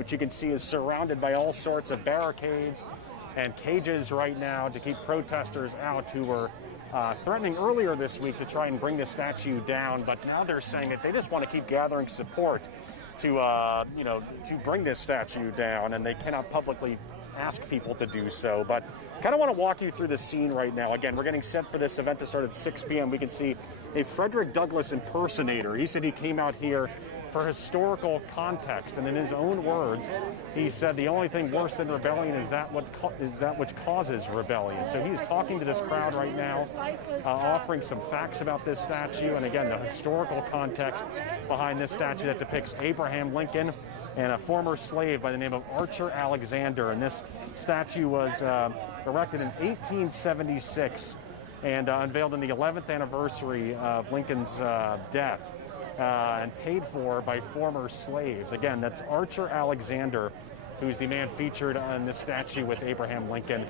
which you can see is surrounded by all sorts of barricades and cages right now to keep protesters out who were threatening earlier this week to try and bring the statue down. But now they're saying that they just want to keep gathering support to bring this statue down, and they cannot publicly ask people to do so. But kind of want to walk you through the scene right now. Again, we're getting set for this event to start at 6 p.m. We can see a Frederick Douglass impersonator. He said he came out here for historical context, and in his own words, he said the only thing worse than rebellion is that which causes rebellion. So he's talking to this crowd right now, offering some facts about this statue, and again, the historical context behind this statue that depicts Abraham Lincoln and a former slave by the name of Archer Alexander. And this statue was erected in 1876 and unveiled in the 11th anniversary of Lincoln's death. And paid for by former slaves. Again, that's Archer Alexander, who's the man featured on this statue with Abraham Lincoln.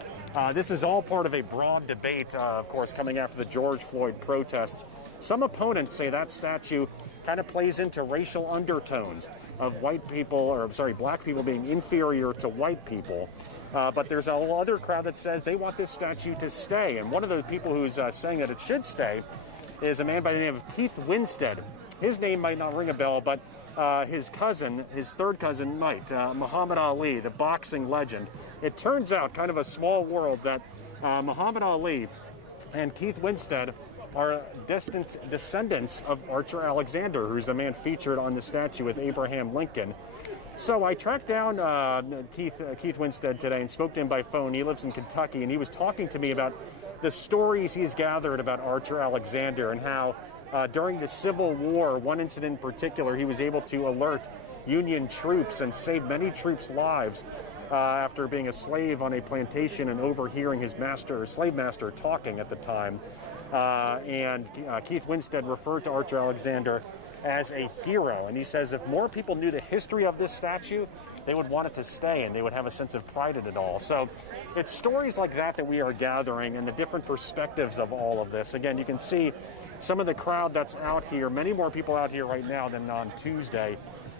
This is all part of a broad debate, of course, coming after the George Floyd protests. Some opponents say that statue kind of plays into racial undertones of black people being inferior to white people. But there's a whole other crowd that says they want this statue to stay. And one of the people who's saying that it should stay is a man by the name of Keith Winstead. His name might not ring a bell, but his third cousin might, Muhammad Ali, the boxing legend. It turns out, kind of a small world, that Muhammad Ali and Keith Winstead are distant descendants of Archer Alexander, who's the man featured on the statue with Abraham Lincoln. So I tracked down Keith Winstead today and spoke to him by phone. He lives in Kentucky, and he was talking to me about the stories he's gathered about Archer Alexander and how during the Civil War, one incident in particular, he was able to alert Union troops and save many troops' lives after being a slave on a plantation and overhearing his slave master talking at the time. And Keith Winstead referred to Archer Alexander as a hero. And he says if more people knew the history of this statue, they would want it to stay and they would have a sense of pride in it all. So it's stories like that we are gathering and the different perspectives of all of this. Again, you can see some of the crowd that's out here, many more people out here right now than on Tuesday.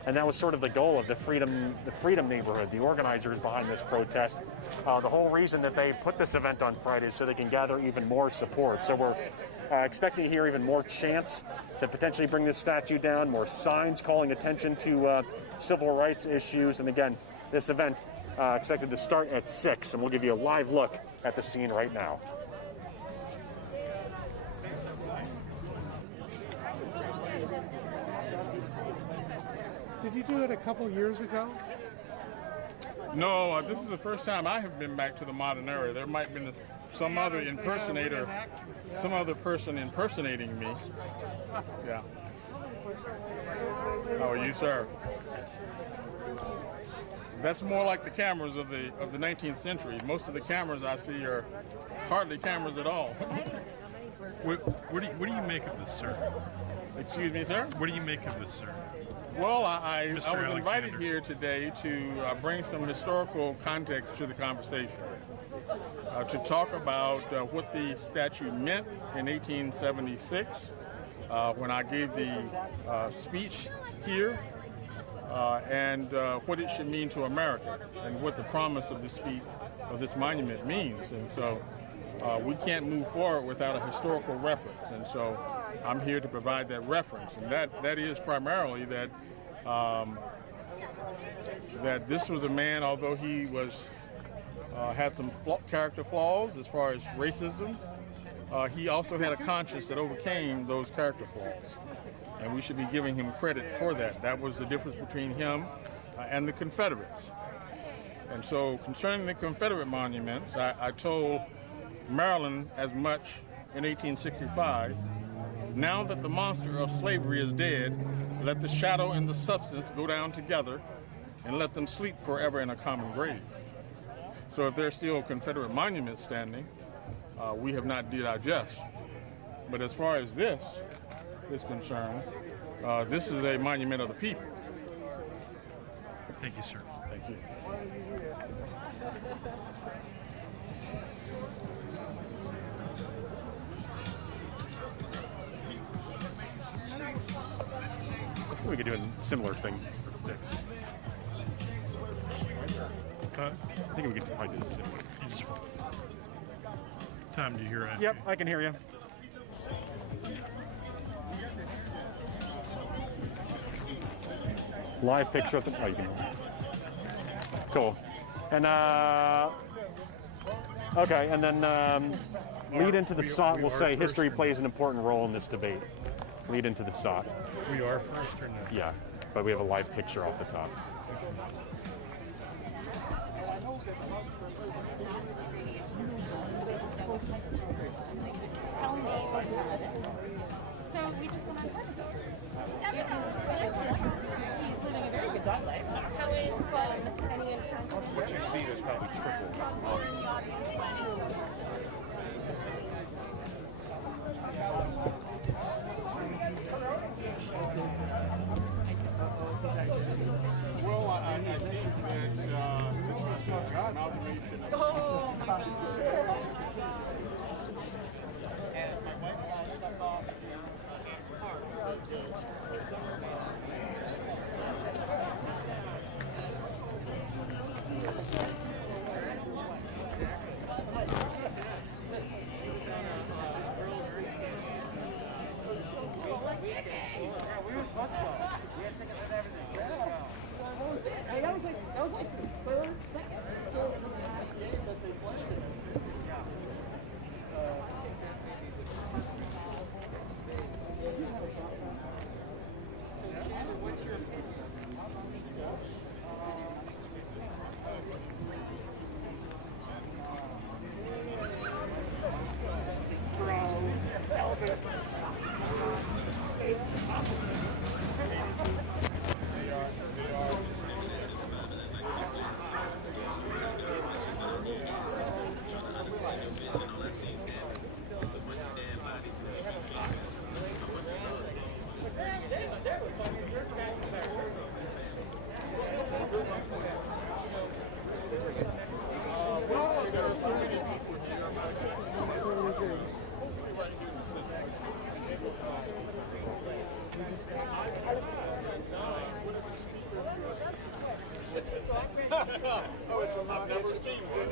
And that was sort of the goal of the Freedom neighborhood, the organizers behind this protest. The whole reason that they put this event on Friday is so they can gather even more support. So we're expecting to hear even more chants to potentially bring this statue down, more signs calling attention to civil rights issues. And again, this event expected to start at 6, and we'll give you a live look at the scene right now. Did you do it a couple years ago? No, this is the first time I have been back to the modern era. There might have been some other impersonator, some other person impersonating me. Yeah. How are you, sir? That's more like the cameras of the 19th century. Most of the cameras I see are hardly cameras at all. What do you make of this, sir? Excuse me, sir? What do you make of this, sir? Well, I was Alexander. invited here today to bring some historical context to the conversation, to talk about what the statue meant in 1876 when I gave the speech here, and what it should mean to America, and what the promise of this monument means. And so we can't move forward without a historical reference. And so I'm here to provide that reference, and that is primarily that this was a man, although he had some character flaws as far as racism, he also had a conscience that overcame those character flaws, and we should be giving him credit for that. That was the difference between him and the Confederates. And so concerning the Confederate monuments, I told Maryland as much in 1865. Now that the monster of slavery is dead, let the shadow and the substance go down together, and let them sleep forever in a common grave. So if there's still Confederate monuments standing, we have not did our just. But as far as this is concerned, this is a monument of the people. Thank you, sir. Thank you. We could do a similar thing for 6. Huh? I think we could probably do this. Time to hear it. Yep, I can hear you. Live picture of the. Oh, you can. Cool. And okay, and then lead into the SOT. We'll say history plays an important role in this debate. Lead into the SOT. We are first or no? Yeah, but we have a live picture off the top. So we just went on first. He's living a very good dog life. How is any encounters? What you see is probably triple. Or in the audience planning? Well, I think that this is an amalgamation of Oh my God. I've never seen one.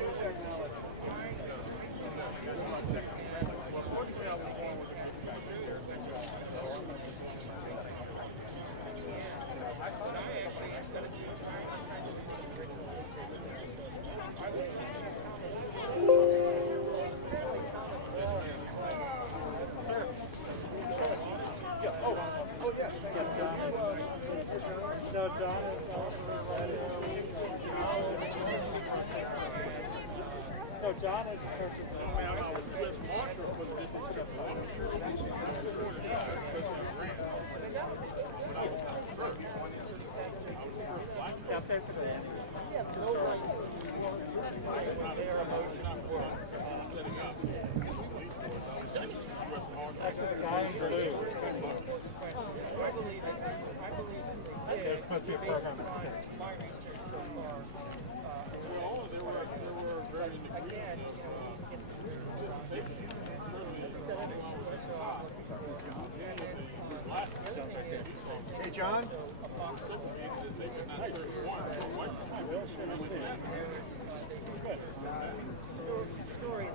Hey, John.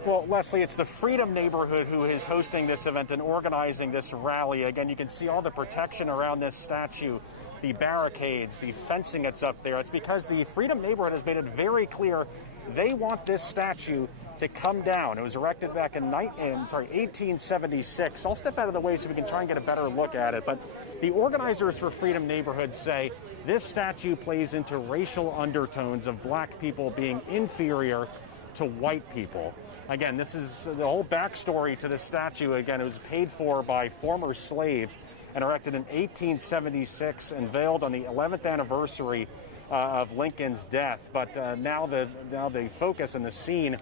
Well, Leslie, it's the Freedom Neighborhood who is hosting this event and organizing this rally. Again, you can see all the protection around this statue, the barricades, the fencing that's up there. It's because the Freedom Neighborhood has made it very clear they want this statue to come down. It was erected back in 1876. I'll step out of the way so we can try and get a better look at it. But the organizers for Freedom Neighborhood say this statue plays into racial undertones of black people being inferior to white people. Again, this is the whole backstory to this statue. Again, it was paid for by former slaves and erected in 1876, unveiled on the 11th anniversary of Lincoln's death. But now the focus and the scene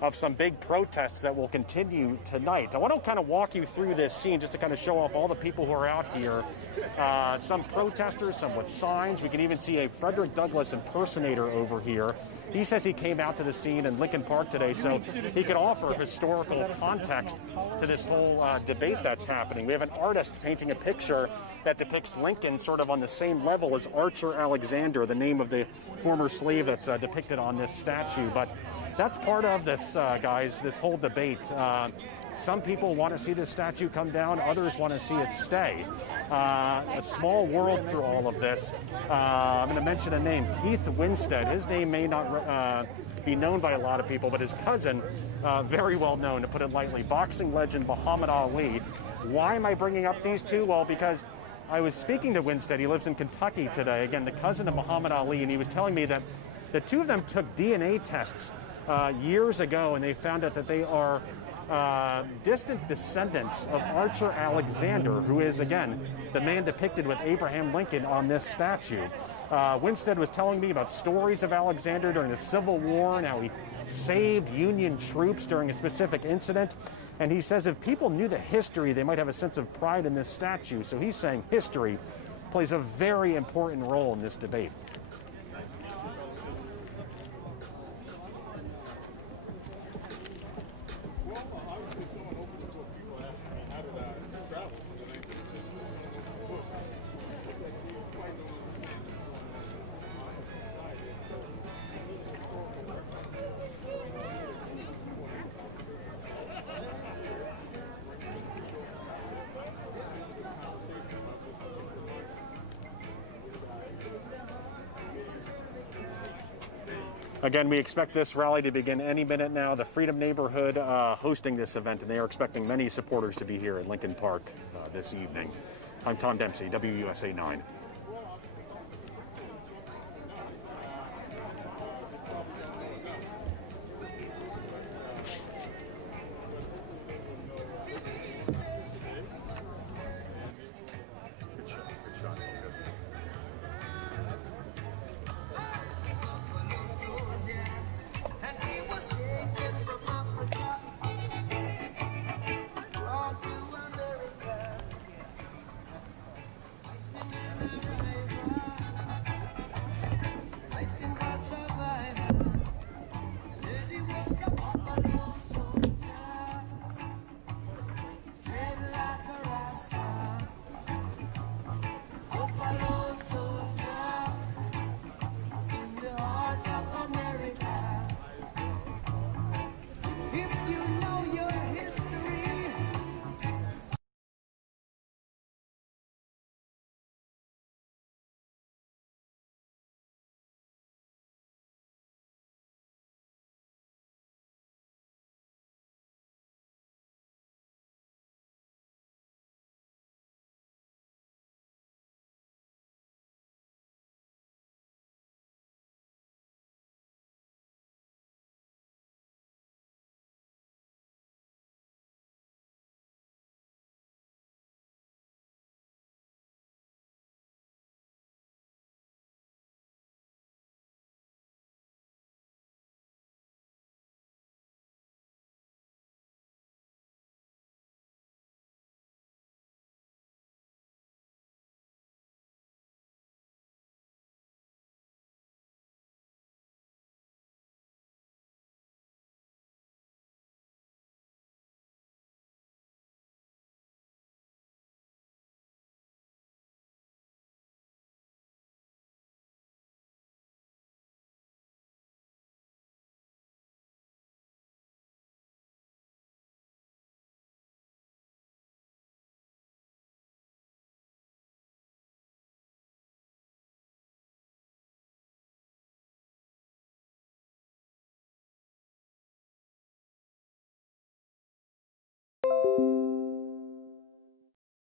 of some big protests that will continue tonight. I want to kind of walk you through this scene just to kind of show off all the people who are out here. Some protesters, some with signs. We can even see a Frederick Douglass impersonator over here. He says he came out to the scene in Lincoln Park today so he could offer historical context to this whole debate that's happening. We have an artist painting a picture that depicts Lincoln sort of on the same level as Archer Alexander, the name of the former slave that's depicted on this statue. But that's part of this, guys, this whole debate. Some people want to see this statue come down. Others want to see it stay. A small world through all of this. I'm going to mention a name, Keith Winstead. His name may not be known by a lot of people, but his cousin, very well known, to put it lightly, boxing legend Muhammad Ali. Why am I bringing up these two? Well, because I was speaking to Winstead. He lives in Kentucky today. Again, the cousin of Muhammad Ali, and he was telling me that the two of them took DNA tests years ago, and they found out that they are distant descendants of Archer Alexander, who is, again, the man depicted with Abraham Lincoln on this statue. Winstead was telling me about stories of Alexander during the Civil War and how he saved Union troops during a specific incident. And he says if people knew the history, they might have a sense of pride in this statue. So he's saying history plays a very important role in this debate. Again, we expect this rally to begin any minute now. The Freedom Neighborhood hosting this event, and they are expecting many supporters to be here in Lincoln Park this evening. I'm Tom Dempsey, WUSA 9.